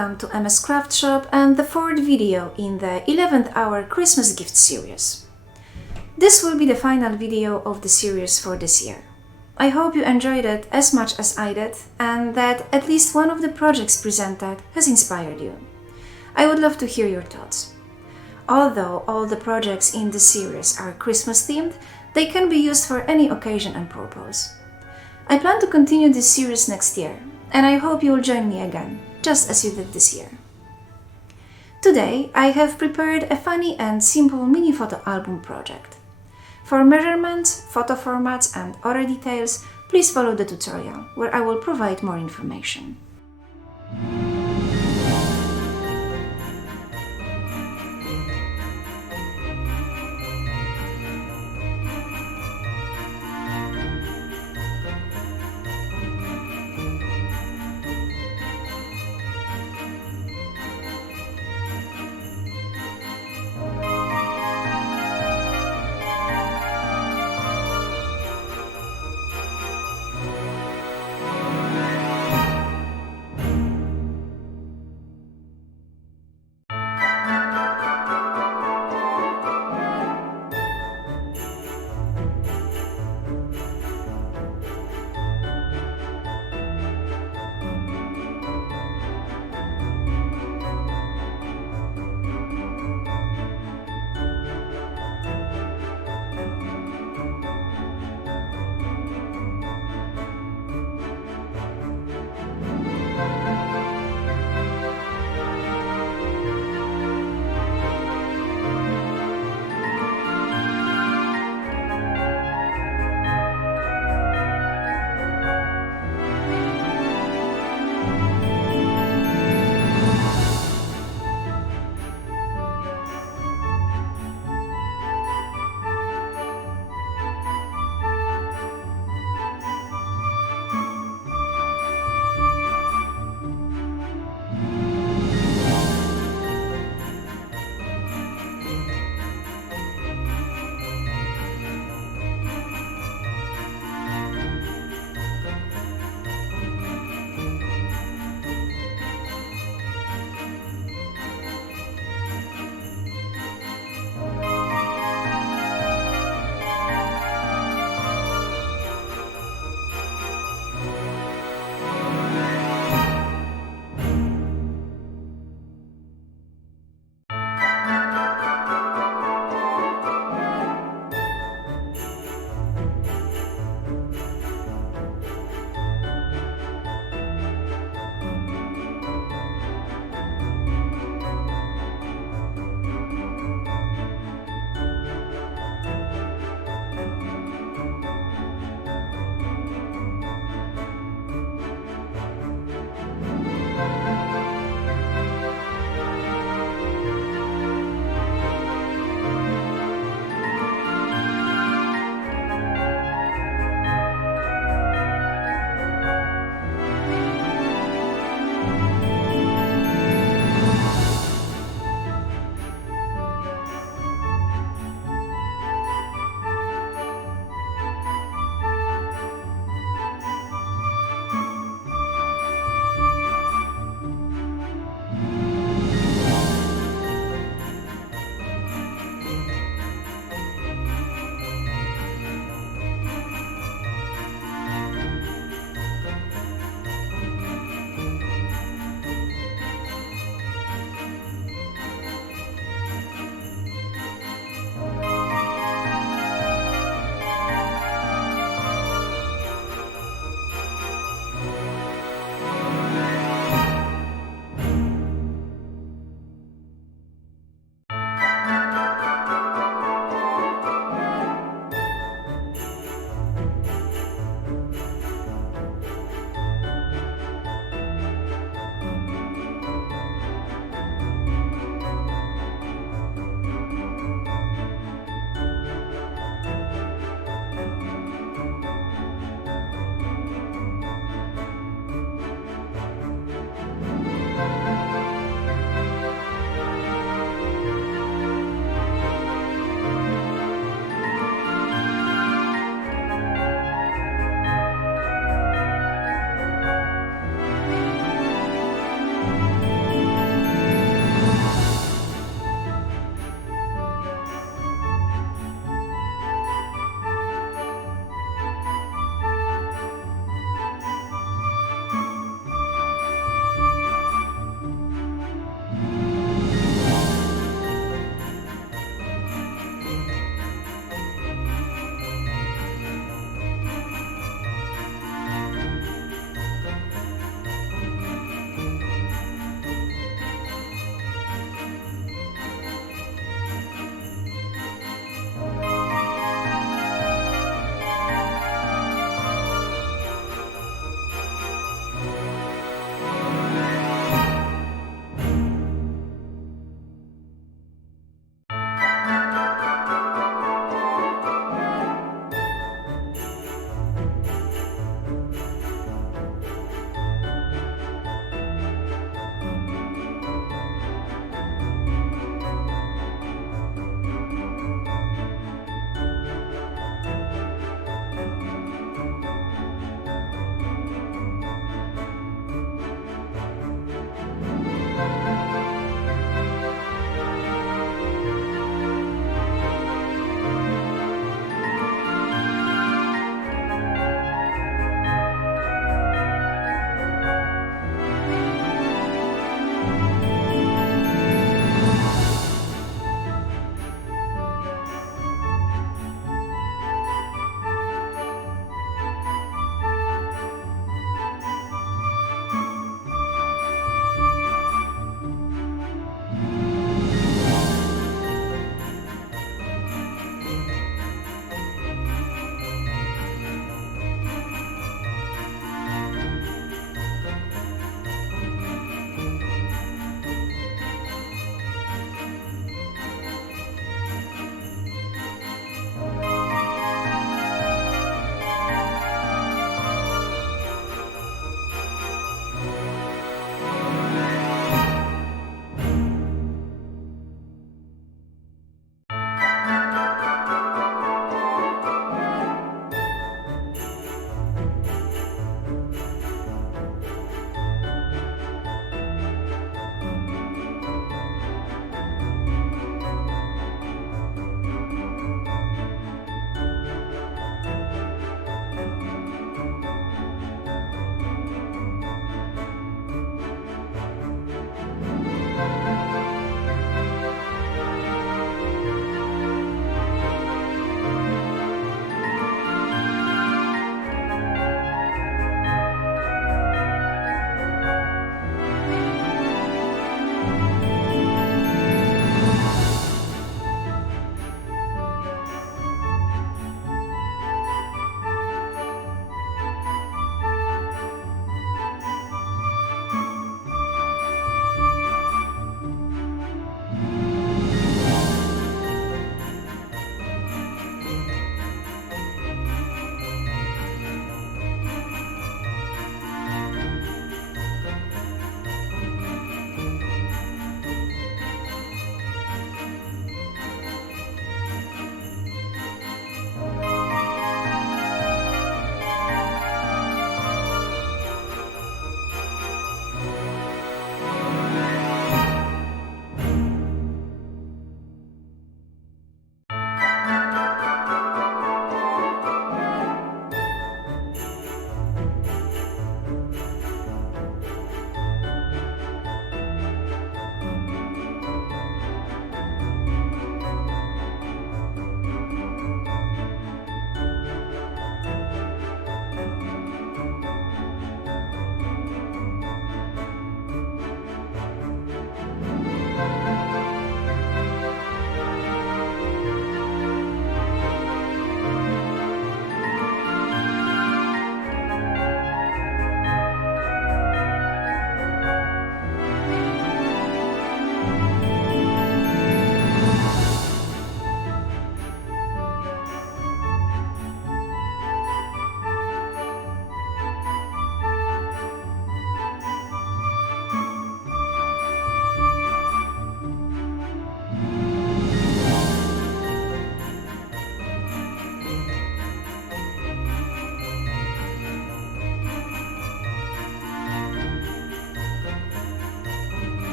Welcome to MS Craft Shop and the fourth video in the 11th hour Christmas gift series. This will be the final video of the series for this year. I hope you enjoyed it as much as I did and that at least one of the projects presented has inspired you. I would love to hear your thoughts. Although all the projects in the series are Christmas themed, they can be used for any occasion and purpose. I plan to continue this series next year, and I hope you will join me again, just as you did this year. Today, I have prepared a funny and simple mini photo album project. For measurements, photo formats, and other details, please follow the tutorial, where I will provide more information.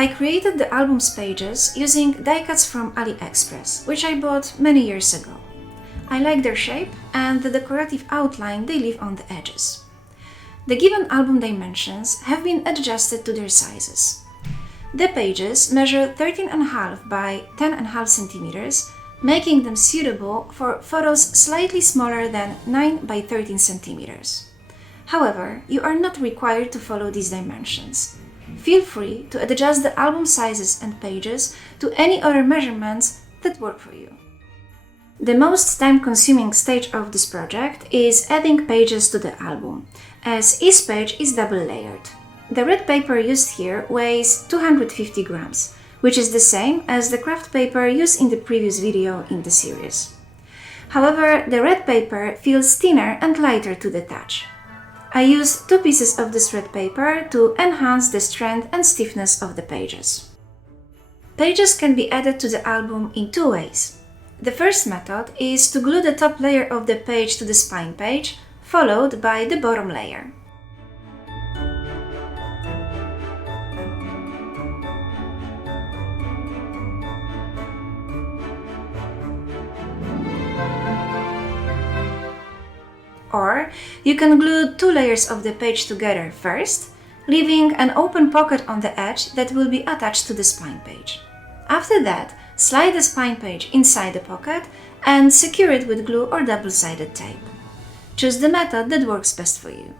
I created the album's pages using die cuts from AliExpress, which I bought many years ago. I like their shape and the decorative outline they leave on the edges. The given album dimensions have been adjusted to their sizes. The pages measure 13.5 by 10.5 centimeters, making them suitable for photos slightly smaller than 9 by 13 centimeters. However, you are not required to follow these dimensions. Feel free to adjust the album sizes and pages to any other measurements that work for you. The most time-consuming stage of this project is adding pages to the album, as each page is double-layered. The red paper used here weighs 250 grams, which is the same as the craft paper used in the previous video in the series. However, the red paper feels thinner and lighter to the touch. I used 2 pieces of this red paper to enhance the strength and stiffness of the pages. Pages can be added to the album in 2 ways. The first method is to glue the top layer of the page to the spine page, followed by the bottom layer. Or you can glue 2 layers of the page together first, leaving an open pocket on the edge that will be attached to the spine page. After that, slide the spine page inside the pocket and secure it with glue or double-sided tape. Choose the method that works best for you.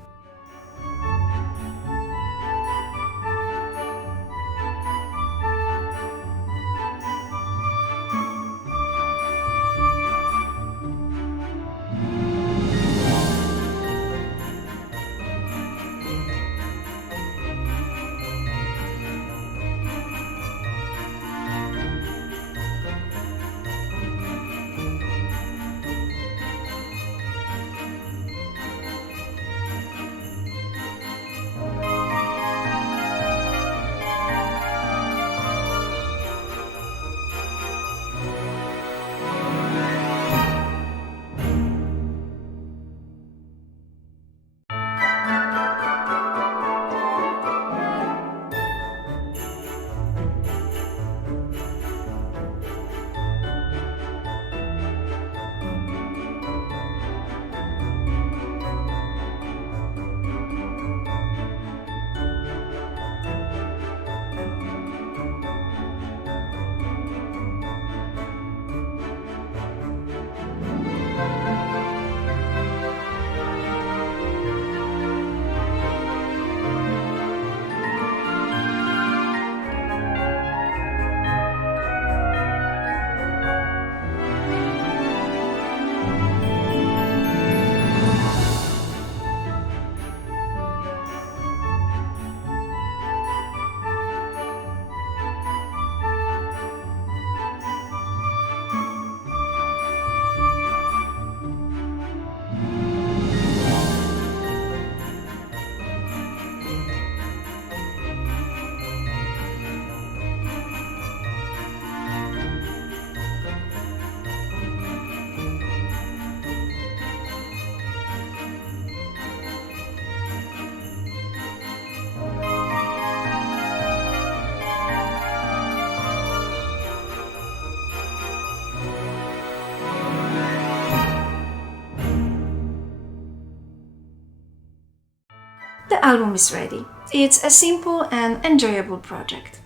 The album is ready. It's a simple and enjoyable project.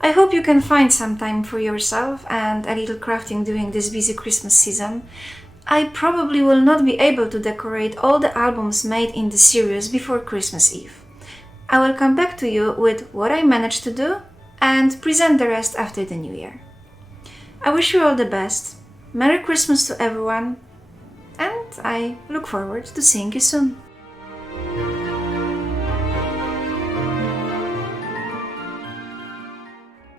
I hope you can find some time for yourself and a little crafting during this busy Christmas season. I probably will not be able to decorate all the albums made in the series before Christmas Eve. I will come back to you with what I managed to do and present the rest after the New Year. I wish you all the best. Merry Christmas to everyone, and I look forward to seeing you soon.